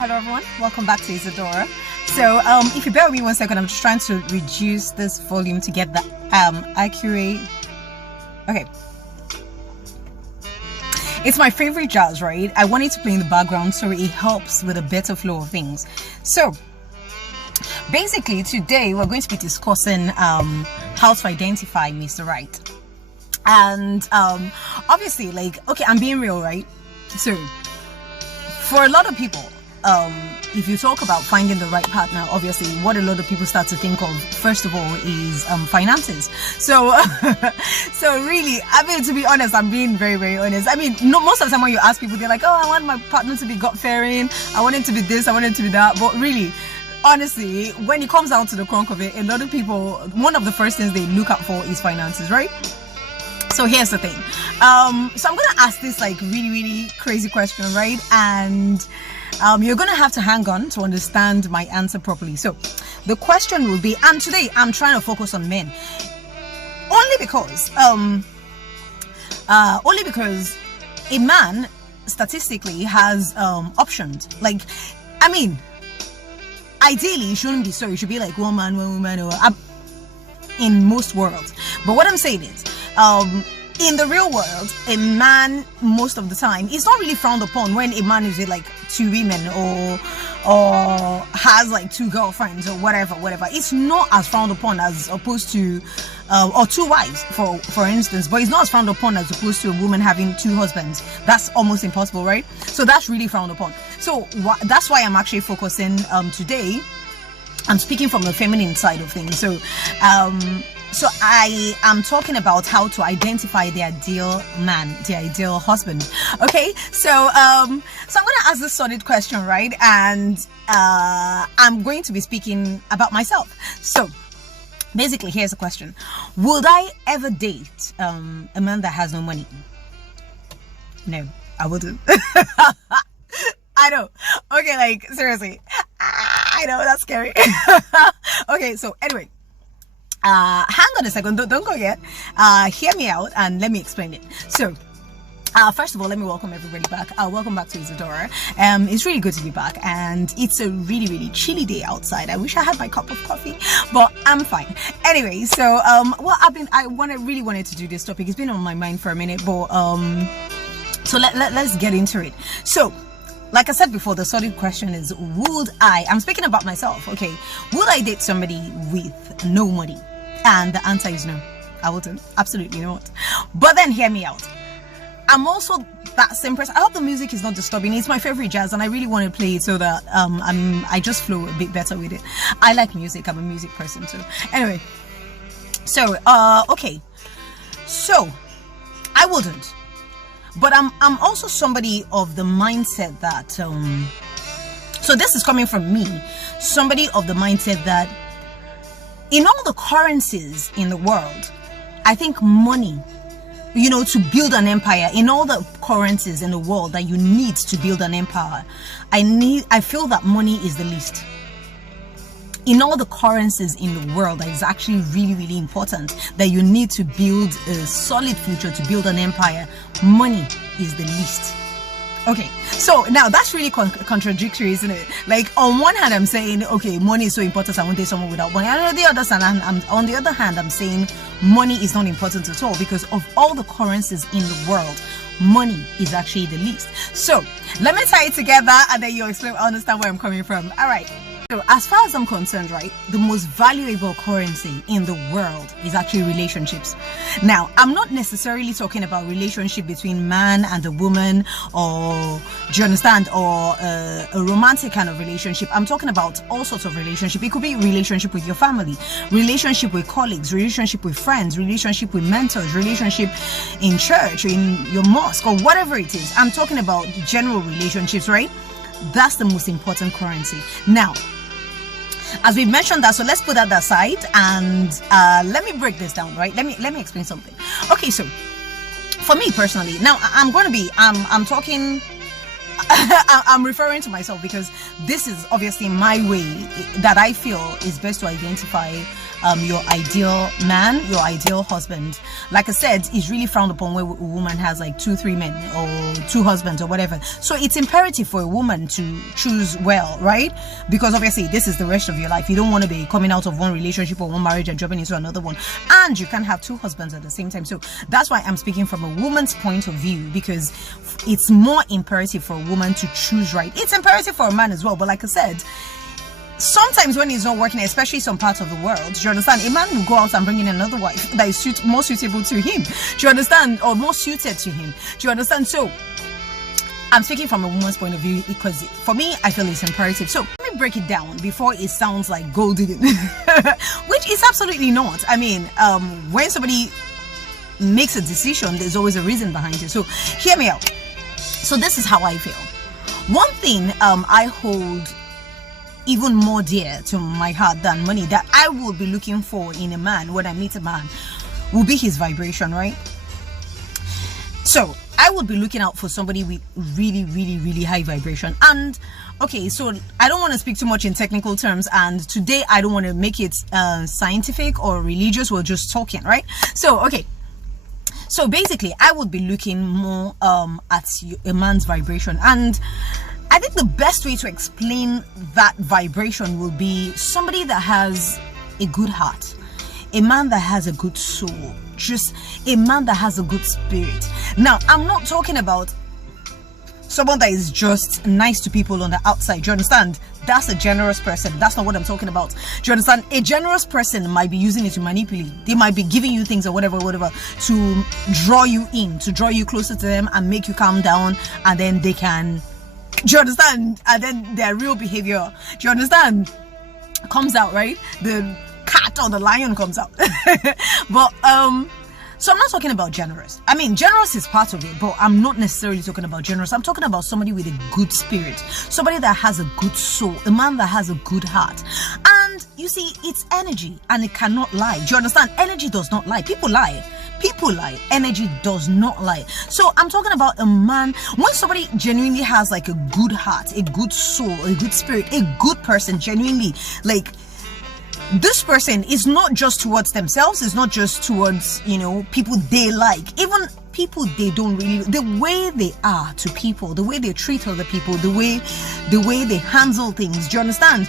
Hello everyone, welcome back to Isadora. So if you bear with me 1 second, I'm just trying to reduce this volume to get the accurate. Okay, it's my favorite jazz, right? I want it to play in the background so it helps with a better flow of things. So basically today we're going to be discussing how to identify Mr. Right. And obviously, like, okay, I'm being real, right? So for a lot of people, if you talk about finding the right partner, obviously what a lot of people start to think of first of all is finances. So so really, I mean, to be honest, I'm being very honest. I mean, most of the time when you ask people, they're like, oh, I want my partner to be God-fearing, I want him to be this, I want him to be that. But really, honestly, when it comes down to the crunk of it, a lot of people, one of the first things they look out for is finances, right? So here's the thing. So I'm gonna ask this like really crazy question, right? And you're gonna have to hang on to understand my answer properly. So the question will be, and today I'm trying to focus on men, only because a man statistically has options. Like, I mean, ideally it shouldn't be so. It should be like one man, one woman, or in most worlds. But what I'm saying is, in the real world, a man most of the time, it's not really frowned upon when a man is with like two women or has like two girlfriends or whatever. It's not as frowned upon as opposed to or two wives for instance, but it's not as frowned upon as opposed to a woman having two husbands. That's almost impossible, right? So that's really frowned upon. So that's why I'm actually focusing today. I'm speaking from the feminine side of things. So I am talking about how to identify the ideal man, the ideal husband. Okay, so I'm gonna ask this solid question, right? And I'm going to be speaking about myself. So basically, here's the question: would I ever date a man that has no money? No, I wouldn't. I know. Okay, like seriously, I know that's scary. Okay, so anyway. Hang on a second, don't go yet. Hear me out and let me explain it. So first of all, let me welcome everybody back. Welcome back to Isadora. It's really good to be back, and it's a really chilly day outside. I wish I had my cup of coffee, but I'm fine. Anyway, so really wanted to do this topic. It's been on my mind for a minute, but so let's get into it. So like I said before, the solid question is, I'm speaking about myself, okay? Would I date somebody with no money? And the answer is no, I wouldn't. Absolutely not. But then hear me out. I'm also that same person. I hope the music is not disturbing. It's my favorite jazz, and I really want to play it so that I just flow a bit better with it. I like music. I'm a music person too. Anyway, so okay. So I wouldn't. But I'm also somebody of the mindset that so this is coming from me, somebody of the mindset that in all the currencies in the world, I think money, you know, to build an empire, in all the currencies in the world that you need to build an empire, I feel that money is the least. In all the currencies in the world, that is actually really important that you need to build a solid future, to build an empire, money is the least. Okay, so now that's really contradictory, isn't it? Like, on one hand I'm saying, okay, money is so important, I won't date someone without money. And on the other hand I'm saying money is not important at all, because of all the currencies in the world, money is actually the least. So let me tie it together and then you'll understand where I'm coming from. All right. So as far as I'm concerned, right, the most valuable currency in the world is actually relationships. Now, I'm not necessarily talking about relationship between man and a woman, or, do you understand, or a romantic kind of relationship. I'm talking about all sorts of relationship. It could be relationship with your family, relationship with colleagues, relationship with friends, relationship with mentors, relationship in church, in your mosque, or whatever it is. I'm talking about general relationships, right? That's the most important currency. Now, as we mentioned that, so let's put that aside and let me break this down, right? Let me explain something. Okay, so for me personally, now I'm talking I'm referring to myself because this is obviously my way that I feel is best to identify your ideal man, your ideal husband. Like I said, it's really frowned upon where a woman has like 2-3 men or 2 husbands or whatever. So it's imperative for a woman to choose well, right? Because obviously this is the rest of your life. You don't want to be coming out of one relationship or one marriage and jumping into another one, and you can't have 2 husbands at the same time. So that's why I'm speaking from a woman's point of view, because it's more imperative for a woman to choose right. It's imperative for a man as well, but like I said, sometimes when it's not working, especially some parts of the world, do you understand, a man will go out and bring in another wife that is more suitable to him, do you understand, or more suited to him, do you understand? So I'm speaking from a woman's point of view because for me, I feel it's imperative. So let me break it down before it sounds like gold digging, which is absolutely not. I mean, when somebody makes a decision, there's always a reason behind it. So hear me out. So this is how I feel. One thing I hold even more dear to my heart than money, that I will be looking for in a man when I meet a man, will be his vibration, right? So I would be looking out for somebody with really, really, really high vibration. And okay, so I don't want to speak too much in technical terms, and today I don't want to make it scientific or religious. We're just talking, right? So okay, so basically I would be looking more at a man's vibration, and I think the best way to explain that vibration will be somebody that has a good heart, a man that has a good soul, just a man that has a good spirit. Now, I'm not talking about someone that is just nice to people on the outside. Do you understand? That's a generous person. That's not what I'm talking about. Do you understand? A generous person might be using it to manipulate. They might be giving you things or whatever, to draw you in, to draw you closer to them and make you calm down, and then they can, do you understand? And then their real behavior, do you understand, comes out, right? The cat or the lion comes out. But so I'm not talking about generous. I mean, generous is part of it, but I'm not necessarily talking about generous. I'm talking about somebody with a good spirit, somebody that has a good soul, a man that has a good heart. And you see, it's energy and it cannot lie. Do you understand? Energy does not lie. People lie. People lie. Energy does not lie. So I'm talking about a man, when somebody genuinely has like a good heart, a good soul, a good spirit, a good person, genuinely, like, this person is not just towards themselves, it's not just towards, you know, people they like, even people they don't really, the way they are to people, the way they treat other people, the way they handle things, do you understand?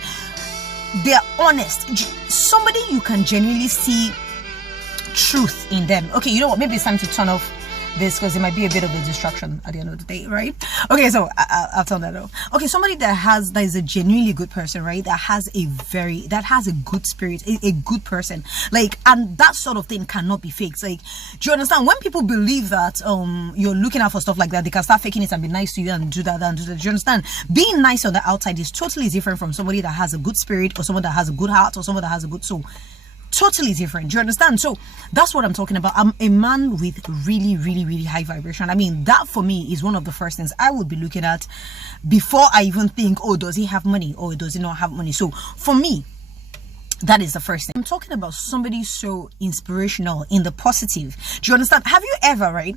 They're honest. Somebody you can genuinely see truth in them. Okay, you know what, maybe it's time to turn off this because it might be a bit of a distraction at the end of the day, right? Okay, so I'll turn that off. Okay, somebody that is a genuinely good person, right? That has a good spirit, a good person, like, and that sort of thing cannot be faked. Like, do you understand? When people believe that you're looking out for stuff like that, they can start faking it and be nice to you and do that and do that. Do you understand? Being nice on the outside is totally different from somebody that has a good spirit, or someone that has a good heart, or someone that has a good soul. Totally different. Do you understand? So that's what I'm talking about. I'm a man with really, really, really high vibration. I mean, that for me is one of the first things I would be looking at before I even think, oh, does he have money or does he not have money? So for me, that is the first thing. I'm talking about somebody so inspirational in the positive. Do you understand? Have you ever, right,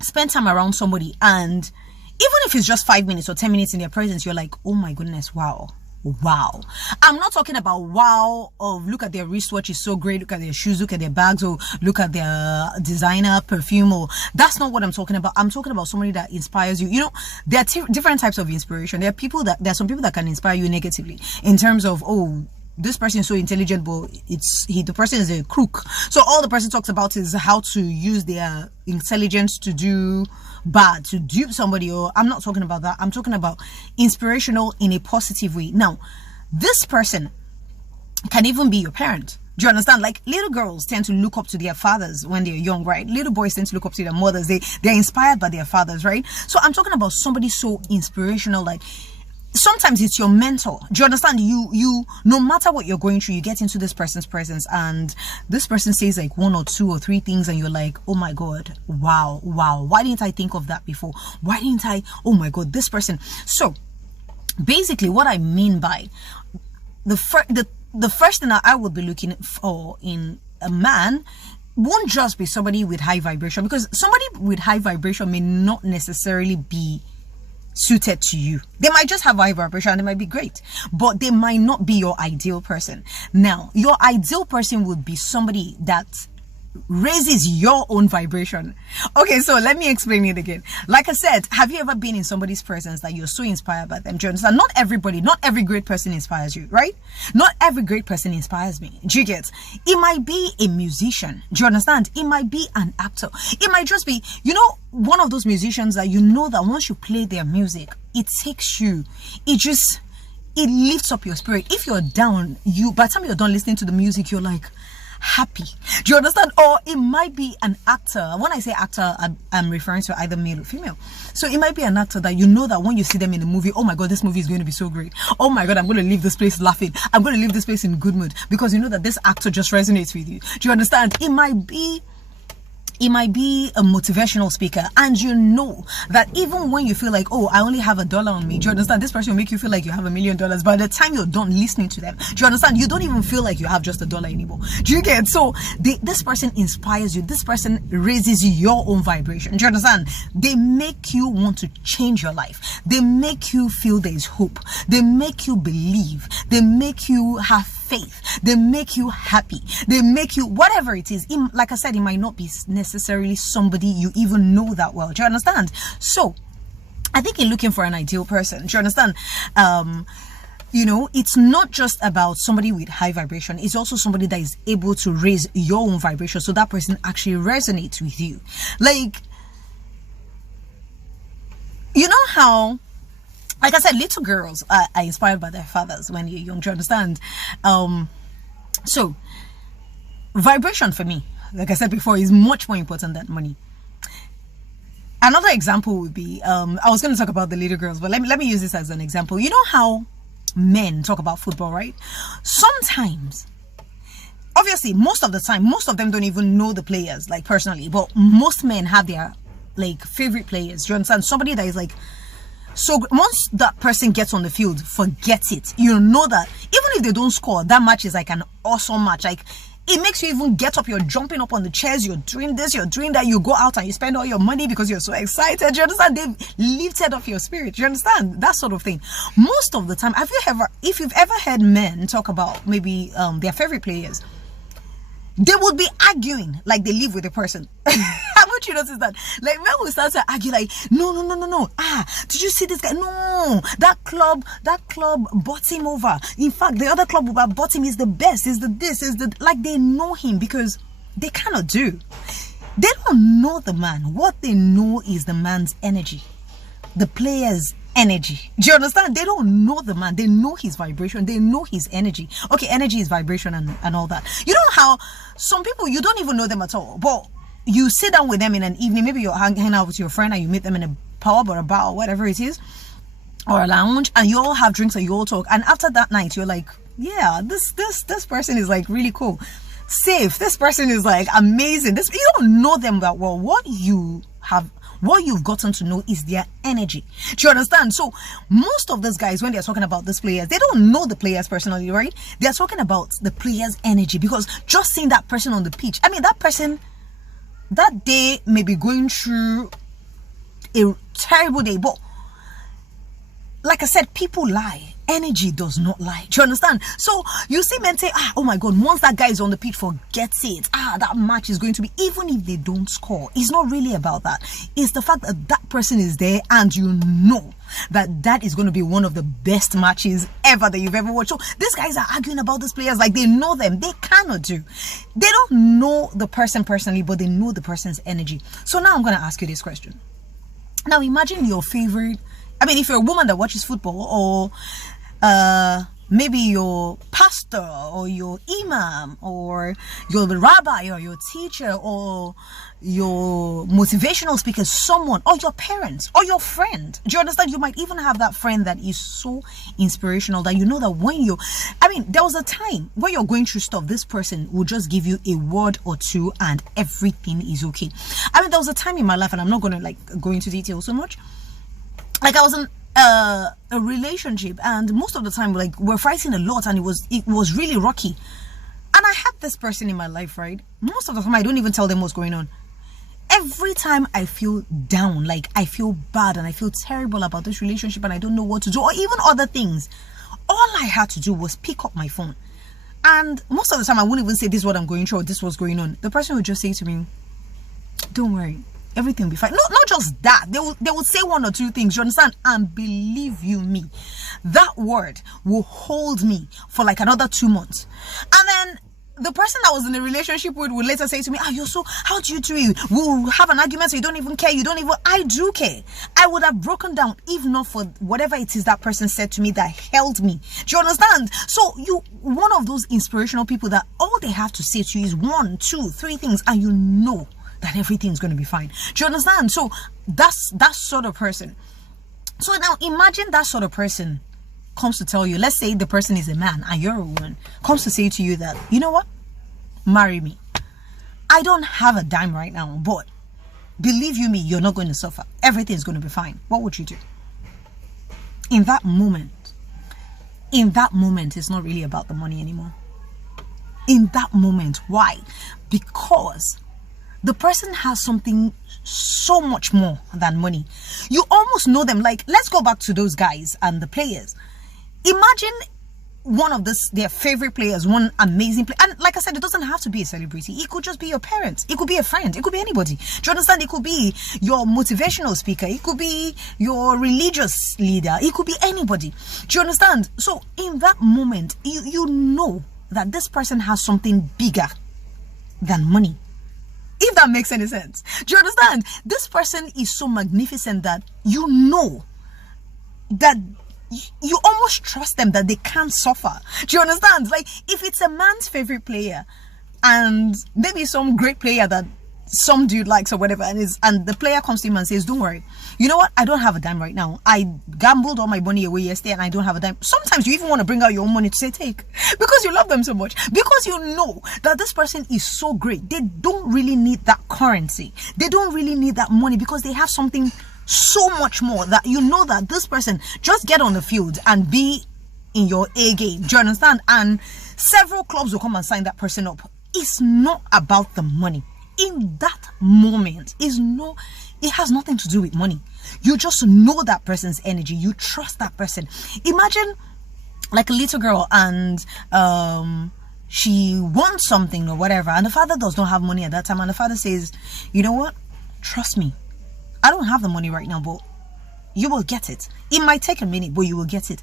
spent time around somebody, and even if it's just 5 minutes or 10 minutes in their presence, you're like, oh my goodness, wow. I'm not talking about wow of look at their wristwatch is so great, look at their shoes, look at their bags, or look at their designer perfume, or that's not what I'm talking about. I'm talking about somebody that inspires you. You know, there are different types of inspiration. There are some people that can inspire you negatively in terms of, oh, this person is so intelligent, but the person is a crook. So all the person talks about is how to use their intelligence to do bad, to dupe somebody. Or I'm not talking about that. I'm talking about inspirational in a positive way. Now, this person can even be your parent. Do you understand? Like, little girls tend to look up to their fathers when they're young, right? Little boys tend to look up to their mothers. They're inspired by their fathers, right? So I'm talking about somebody so inspirational, like, sometimes it's your mentor. Do you understand? You no matter what you're going through, you get into this person's presence, and this person says like 1 or 2 or 3 things, and you're like, oh my god, wow, why didn't I think of that before? Why didn't I? Oh my god, this person. So basically what I mean by the first thing that I would be looking for in a man won't just be somebody with high vibration, because somebody with high vibration may not necessarily be suited to you. They might just have high vibration and they might be great, but they might not be your ideal person. Now, your ideal person would be somebody that raises your own vibration. Okay, so let me explain it again. Like I said, have you ever been in somebody's presence that you're so inspired by them? Do you understand? Not everybody, not every great person inspires you, right? Not every great person inspires me. Do you get? It might be a musician. Do you understand? It might be an actor. It might just be, one of those musicians that that once you play their music, it takes you, it lifts up your spirit. If you're down, by the time you're done listening to the music, you're like happy. Do you understand? Or it might be an actor. When I say actor, I'm referring to either male or female. So it might be an actor that that when you see them in the movie, oh my god, this movie is going to be so great. Oh my god, I'm going to leave this place laughing. I'm going to leave this place in good mood, because that this actor just resonates with you. Do you understand? It might be a motivational speaker, and that even when you feel like, oh, I only have $1 on me, do you understand? This person will make you feel like you have $1 million. By the time you're done listening to them, do you understand? You don't even feel like you have just $1 anymore. Do you get? So this person inspires you. This person raises your own vibration. Do you understand? They make you want to change your life. They make you feel there is hope. They make you believe. They make you have faith. They make you happy. They make you whatever it is. Like I said, it might not be necessarily somebody you even know that well. Do you understand? So I think in looking for an ideal person, do you understand? It's not just about somebody with high vibration. It's also somebody that is able to raise your own vibration, so that person actually resonates with you. Like, how, like I said, little girls are inspired by their fathers when you're young. Do you understand? So vibration for me, like I said before, is much more important than money. Another example would be, I was going to talk about the little girls, but let me use this as an example. You know how men talk about football, right? Sometimes, obviously, most of the time, most of them don't even know the players, like, personally, but most men have their, like, favorite players. Do you understand? Somebody that is like, so once that person gets on the field, forget it. You know that even if they don't score, that match is like an awesome match. Like, it makes you even get up. You're jumping up on the chairs. You're doing this. You're doing that. You go out and you spend all your money because you're so excited. Do you understand? They've lifted up your spirit. Do you understand? That sort of thing. Most of the time, if you've ever heard men talk about maybe their favorite players, they would be arguing like they live with a person. Haven't you noticed that? Like, men will start to argue like, no. Did you see this guy? No, that club bought him over. In fact, the other club who bought him is the best, like, they know him because they cannot do. They don't know the man. What they know is the man's energy, the player's energy. Do you understand? They don't know the man. They know his vibration. They know his energy. Okay, energy is vibration and all that. You know how some people, you don't even know them at all, but you sit down with them in an evening, maybe you're hanging out with your friend and you meet them in a pub or a bar or whatever it is, or a lounge, and you all have drinks and you all talk, and after that night you're like, yeah, this person is like really cool, safe, this person is like amazing. You don't know them that well. What you've gotten to know is their energy. Do you understand? So most of these guys, when they're talking about these players, they don't know the players personally, right? They're talking about the player's energy, because just seeing that person on the pitch, I mean, that person that day may be going through a terrible day, but like I said, people lie. Energy does not lie. Do you understand? So you see men say, oh my god, once that guy is on the pitch, forget it. That match is going to be, even if they don't score, it's not really about that. It's the fact that that person is there, and you know that is going to be one of the best matches ever that you've ever watched. So these guys are arguing about these players like they know them. They cannot do. They don't know the person personally, but they know the person's energy. So now I'm going to ask you this question. Now imagine your favorite, if you're a woman that watches football, or maybe your pastor or your imam or your rabbi or your teacher or your motivational speaker, someone, or your parents or your friend. Do you understand? You might even have that friend that is so inspirational that you know that when there was a time when you're going through stuff, this person will just give you a word or two and everything is okay. There was a time in my life, and I'm not going to go into detail so much. Like, I was in a relationship, and most of the time, like, we're fighting a lot, and it was really rocky. And I had this person in my life, right? Most of the time, I don't even tell them what's going on. Every time I feel down, like I feel bad and I feel terrible about this relationship and I don't know what to do, or even other things, all I had to do was pick up my phone. And most of the time I wouldn't even say this is what I'm going through or this was going on. The person would just say to me, don't worry, everything will be fine. Not just that. They will say one or two things, you understand? And believe you me, that word will hold me for like another 2 months. And then the person that was in a relationship with would later say to me, you're so, how do you do it? We'll have an argument so you don't even care. I do care. I would have broken down if not for whatever it is that person said to me that held me. Do you understand? So you, one of those inspirational people that all they have to say to you is 1, 2, 3 things and you know that everything's going to be fine. Do you understand? So that's that sort of person. So now imagine that sort of person comes to tell you, let's say the person is a man and you're a woman, comes to say to you that, you know what, marry me. I don't have a dime right now, but believe you me, you're not going to suffer. Everything's going to be fine. What would you do? In that moment, it's not really about the money anymore. In that moment, why? Because the person has something so much more than money. You almost know them. Like, let's go back to those guys and the players. Imagine one of their favorite players, one amazing player. And like I said, it doesn't have to be a celebrity. It could just be your parents. It could be a friend. It could be anybody. Do you understand? It could be your motivational speaker. It could be your religious leader. It could be anybody. Do you understand? So in that moment, you know that this person has something bigger than money. If that makes any sense. Do you understand? This person is so magnificent that you know that you almost trust them, that they can't suffer. Do you understand? Like, if it's a man's favorite player and maybe some great player that some dude likes or whatever, and the player comes to him and says, don't worry, you know what, I don't have a dime right now. I gambled all my money away yesterday and I don't have a dime. Sometimes you even want to bring out your own money to say take, because you love them so much, because you know that this person is so great. They don't really need that currency. They don't really need that money, because they have something so much more that you know that this person, just get on the field and be in your A game. Do you understand? And several clubs will come and sign that person up. It's not about the money. In that moment, it has nothing to do with money. You just know that person's energy. You trust that person. Imagine like a little girl and she wants something or whatever, and the father does not have money at that time, and the father says, you know what, trust me, I don't have the money right now, but you will get it. It might take a minute, but you will get it.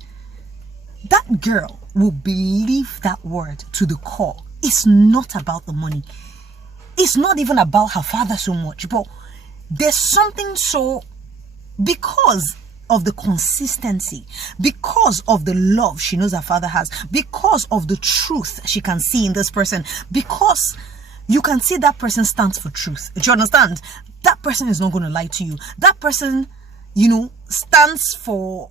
That girl will believe that word to the core. It's not about the money. It's not even about her father so much, but there's something so, because of the consistency, because of the love she knows her father has, because of the truth she can see in this person, because you can see that person stands for truth. Do you understand? That person is not going to lie to you. That person, stands for,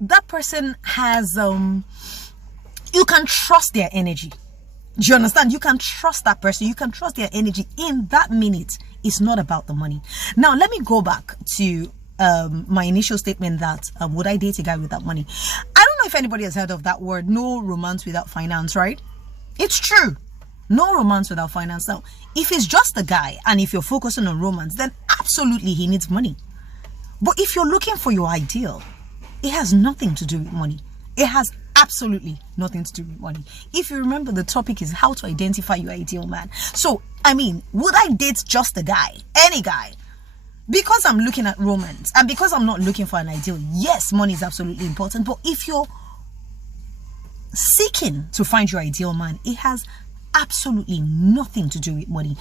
that person has, you can trust their energy. Do you understand? You can trust that person. You can trust their energy. In that minute, it's not about the money. Now, let me go back to my initial statement that would I date a guy without money? I don't know if anybody has heard of that word, no romance without finance, right? It's true. No romance without finance. Now, if it's just a guy and if you're focusing on romance, then absolutely he needs money. But if you're looking for your ideal, it has nothing to do with money. It has absolutely nothing to do with money. If you remember, the topic is how to identify your ideal man. So, would I date just a guy, any guy? Because I'm looking at romance and because I'm not looking for an ideal, yes, money is absolutely important. But if you're seeking to find your ideal man, it has absolutely nothing to do with money.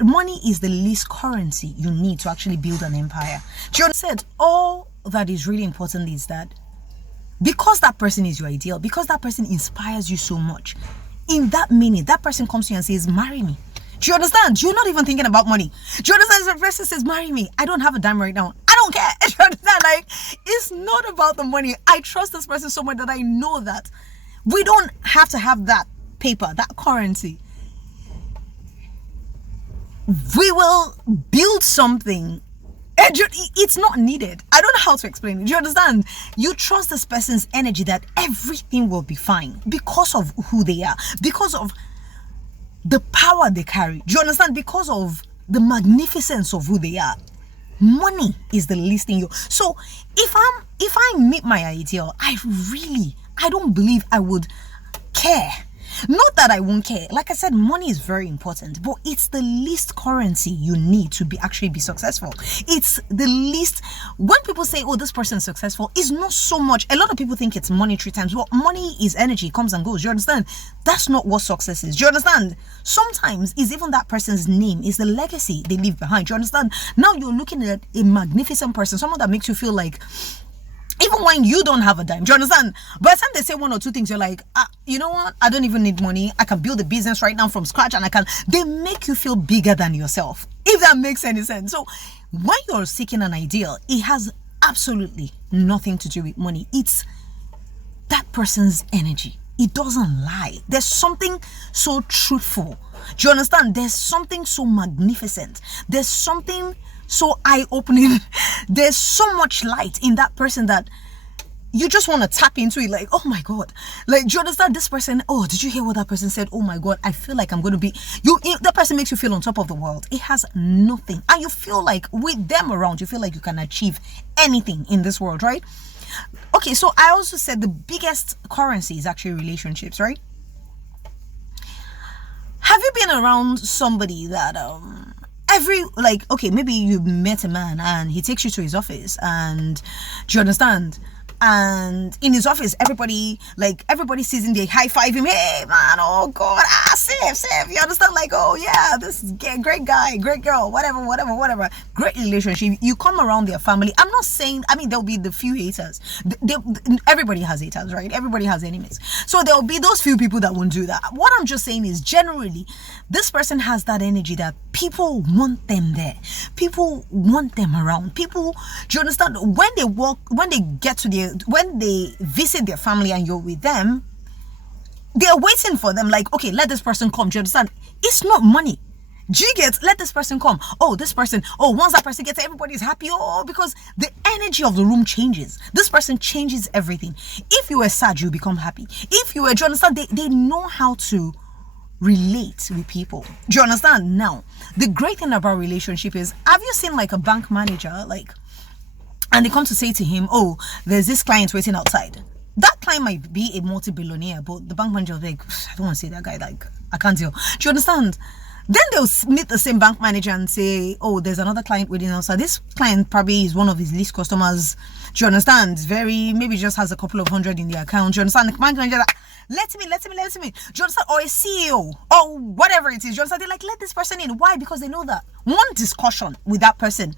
Money is the least currency you need to actually build an empire. John said all that is really important is that because that person is your ideal, because that person inspires you so much, in that minute, that person comes to you and says, marry me. Do you understand? You're not even thinking about money. Do you understand? The person says, marry me. I don't have a dime right now. I don't care. Do you understand? Like, it's not about the money. I trust this person so much that I know that we don't have to have that paper, that currency. We will build something. It's not needed. I don't know how to explain it. Do you understand? You trust this person's energy that everything will be fine because of who they are, because of the power they carry. Do you understand? Because of the magnificence of who they are. Money is the least in you. So if I meet my ideal, I don't believe I would care. Not that I won't care. Like I said, money is very important, but it's the least currency you need to actually be successful. It's the least. When people say, oh, this person is successful, it's not so much. A lot of people think it's money 3 times. Well, money is energy, comes and goes. You understand? That's not what success is. Do you understand? Sometimes it's even that person's name, is the legacy they leave behind. Do you understand? Now you're looking at a magnificent person, someone that makes you feel like, even when you don't have a dime, do you understand? By the time they say 1 or 2 things, you're like, you know what? I don't even need money. I can build a business right now from scratch, and they make you feel bigger than yourself, if that makes any sense. So when you're seeking an ideal, it has absolutely nothing to do with money. It's that person's energy. It doesn't lie. There's something so truthful. Do you understand? There's something so magnificent. There's something so eye-opening. There's so much light in that person that you just want to tap into it. Like, oh my God, like, do you understand? This person, oh, did you hear what that person said? Oh my God, I feel like I'm going to be that person makes you feel on top of the world. It has nothing, and you feel like with them around, you feel like you can achieve anything in this world, right? Okay, so I also said the biggest currency is actually relationships, right? Have you been around somebody that okay, maybe you met a man and he takes you to his office, and do you understand? And in his office, everybody sees him, they high-five him. Hey man, oh God, safe. You understand? Like, oh yeah, this is great guy, great girl, whatever. Great relationship. You come around their family. I'm not saying, there'll be the few haters. Everybody has haters, right? Everybody has enemies. So there'll be those few people that won't do that. What I'm just saying is, generally, this person has that energy that people want them there. People want them around. People, do you understand? When they visit their family and you're with them, they're waiting for them. Like, okay, let this person come. Do you understand? It's not money. Do you get? Let this person come. Oh, this person. Oh, once that person gets, everybody's happy. Oh, because the energy of the room changes. This person changes everything. If you were sad, you become happy. If you were, do you understand? They know how to relate with people. Do you understand? Now, the great thing about relationship is, have you seen like a bank manager, and they come to say to him, oh, there's this client waiting outside. That client might be a multi-billionaire, but the bank manager will be like, I don't want to see that guy, like, I can't deal. Do you understand? Then they'll meet the same bank manager and say, oh, there's another client waiting outside. This client probably is one of his least customers. Do you understand? Maybe just has a couple of hundred in their account. Do you understand? The bank manager, let him in. Do you understand? Or a CEO, or whatever it is. Do you understand? They're like, let this person in. Why? Because they know that one discussion with that person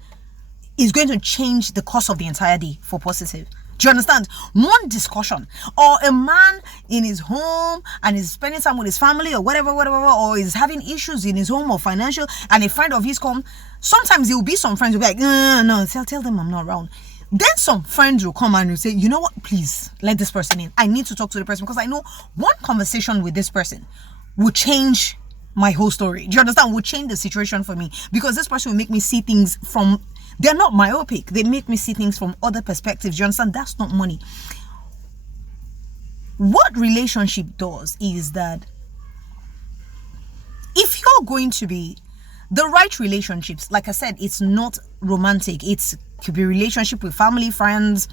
is going to change the course of the entire day for positive. Do you understand? One discussion, or a man in his home and is spending time with his family or whatever, or is having issues in his home or financial, and a friend of his come. Sometimes there will be some friends who will be like, no, tell them I'm not around. Then some friends will come and will say, you know what, please let this person in. I need to talk to the person because I know one conversation with this person will change my whole story. Do you understand? Will change the situation for me, because this person will make me see things from. They're not myopic. They make me see things from other perspectives. You understand? That's not money. What relationship does is that if you're going to be the right relationships, like I said, it's not romantic. It could be relationship with family, friends,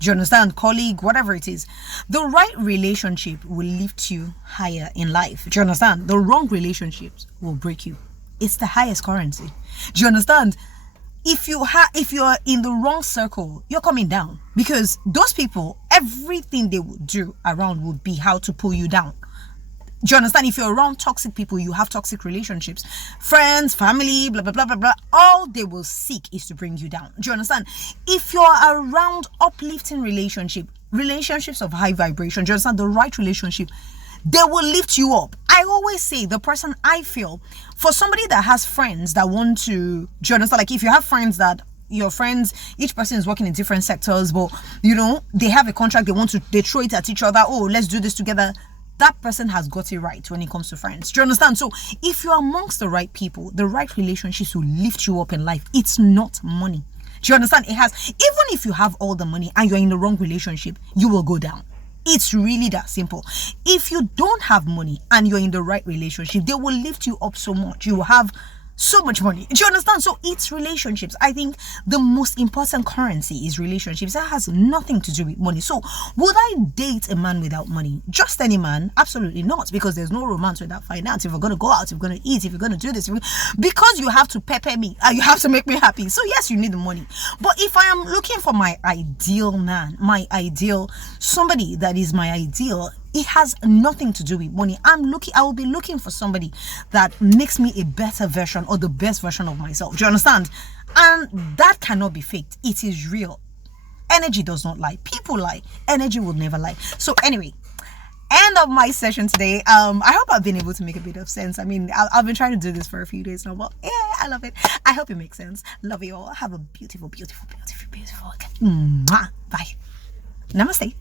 do you understand? Colleague, whatever it is. The right relationship will lift you higher in life. Do you understand? The wrong relationships will break you. It's the highest currency. Do you understand? If you're in the wrong circle, you're coming down, because those people, everything they would do around would be how to pull you down. Do you understand? If you're around toxic people, you have toxic relationships, friends, family, blah, blah, blah, blah, blah. All they will seek is to bring you down. Do you understand? If you're around uplifting relationships of high vibration, do you understand? The right relationship, they will lift you up. I always say, the person I feel, for somebody that has friends that want to, do you understand? Like, if you have friends that, your friends, each person is working in different sectors, but, they have a contract, they throw it at each other. Oh, let's do this together. That person has got it right when it comes to friends. Do you understand? So if you're amongst the right people, the right relationships will lift you up in life. It's not money. Do you understand? Even if you have all the money and you're in the wrong relationship, you will go down. It's really that simple. If you don't have money and you're in the right relationship, they will lift you up so much. You will have so much money. Do you understand? So it's relationships. I think the most important currency is relationships. That has nothing to do with money. So would I date a man without money? Just any man? Absolutely not, because there's no romance without finance. If we're going to go out, if we're going to eat, if you're going to do this, because you have to pepper me and you have to make me happy. So yes, you need the money. But if I am looking for my ideal man, somebody that is my ideal, it has nothing to do with money. I will be looking for somebody that makes me a better version or the best version of myself. Do you understand? And that cannot be faked. It is real. Energy does not lie. People lie. Energy will never lie. So anyway, end of my session today. I hope I've been able to make a bit of sense. I mean, I've been trying to do this for a few days now, but yeah, I love it. I hope it makes sense. Love you all. Have a beautiful, beautiful, beautiful, beautiful. Bye. Namaste.